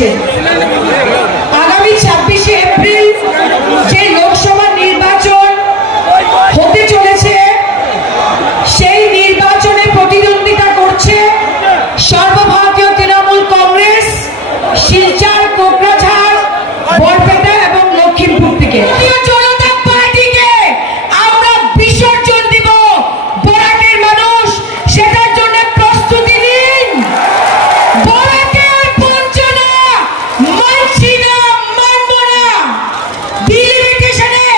করছে। আগামী 26শে এপ্রিল যে লোকসভা নির্বাচন হতে চলেছে, সেই নির্বাচনে প্রতিদ্বন্দ্বিতা করছে সর্বভারতীয় তৃণমূল কংগ্রেস শিলচর, কোকরাঝাড়, বরপেটা এবং লখিমপুর থেকে। জনতা পার্টিকে আমরা বিসর্জন দিব। বরাকের মানুষ সেটার জন্য প্রস্তুতি নিন। বরাকের বঞ্চনা মানছি না, মানব না। ডিলিমিটেশনে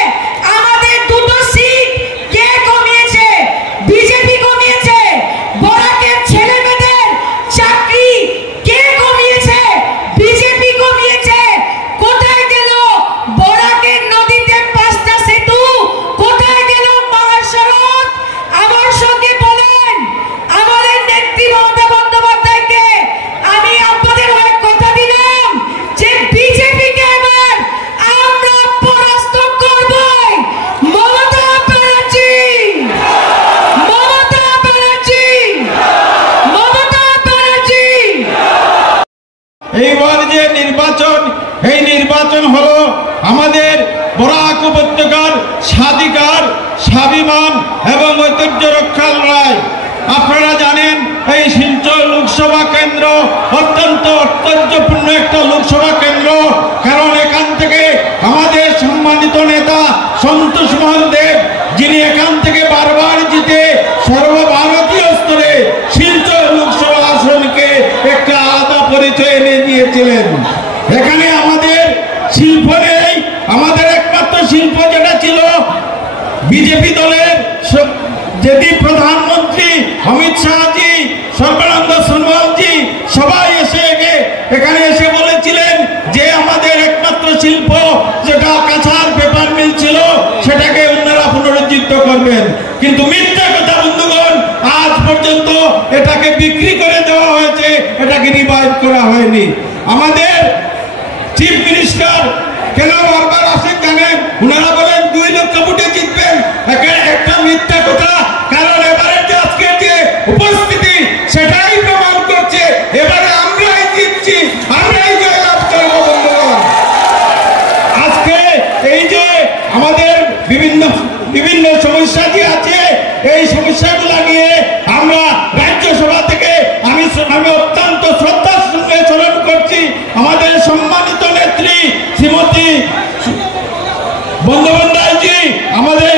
আমাদের দুটো সিট কে কমিয়েছে? বিজেপি কমিয়েছে। বরাকের ছেলে মেয়েদের চাকরি কে কমিয়েছে? বিজেপি কমিয়েছে। কোথায় গেল বরাকের নদীতে 5টা সেতু? কোথায় গেল মহাসড়ক? আমার সঙ্গে বলেন, আমাদের নেত্রী মমতা বন্দ্যোপাধ্যায়কে আমি আপনাদের হয়ে কথা দিলাম যে বিজেপিকে এবার আমরা পরাস্ত করবই। মমতা ব্যানার্জি, মমতা ব্যানার্জি, মমতা ব্যানার্জি। এইবার যে নির্বাচন, এই নির্বাচন হলো আমাদের বরাক উপত্যকার স্বাধিকার, স্বাভিমান এবং ঐতিহ্য রক্ষার লড়াই। আপনারা জানেন এই শিলচর লোকসভা কেন্দ্র অত্যন্ত ঐতিহ্যপূর্ণ একটা লোকসভা কেন্দ্র, কারণ এখান থেকে আমাদের সম্মানিত নেতা সন্তোষ মোহন দেব, যিনি এখান থেকে বারবার জিতে সর্বভারতীয় স্তরে শিলচর লোকসভা আসনকে একটা আলাদা পরিচয় এনে দিয়েছিলেন। এখানে আমাদের শিল্প নেই, আমাদের একমাত্র শিল্প যেটা ছিল বিজেপি দলের যেটি প্রধানমন্ত্রী অমিত শাহজি, সর্বানন্দ সোনোয়ালজি সবাই এখানে এসে বলেছিলেন যে আমাদের একমাত্র শিল্প যেটা কাঁচার পেপার মিল ছিল সেটাকে ওনারা পুনরুজ্জীবিত করবেন। কিন্তু মিথ্যা কথা বন্ধুগণ, আজ পর্যন্ত এটাকে বিক্রি করে দেওয়া হয়েছে, এটাকে রিভাইভ করা হয়নি। আমাদের চিফ মিনিস্টার কেন বারবার আসেন জানেন? ওনারা বলেন 2 লক্ষ ভোটে জিতবেন। একটা মিথ্যা কথা, কারণ এবারে যে আজকের যে উপস্থিতি সেটাই প্রমাণ করছে এবারে আমরাই জিতছি, আমরাই জয়লাভ করবো বন্ধুগণ। আজকে এই যে আমাদের বিভিন্ন সমস্যা যে আছে, এই সমস্যাগুলো নিয়ে আমরা রাজ্যসভা থেকে আমি অত্যন্ত শ্রদ্ধার সঙ্গে স্মরণ করছি আমাদের সম্মানিত নেত্রী শ্রীমতী বন্দ্যোপাধ্যায়জি, আমাদের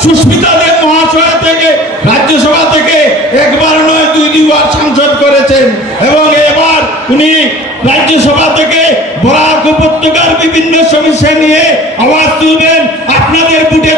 সুস্মিতা দেব মহাশয় থেকে রাজ্যসভা থেকে একবার নয় 2বার সাংসদ করেছেন, এবং এবার উনি রাজ্যসভা থেকে বরাক উপত্যকার বিভিন্ন সমস্যা নিয়ে আওয়াজ তুলবেন। আপনাদের বুটে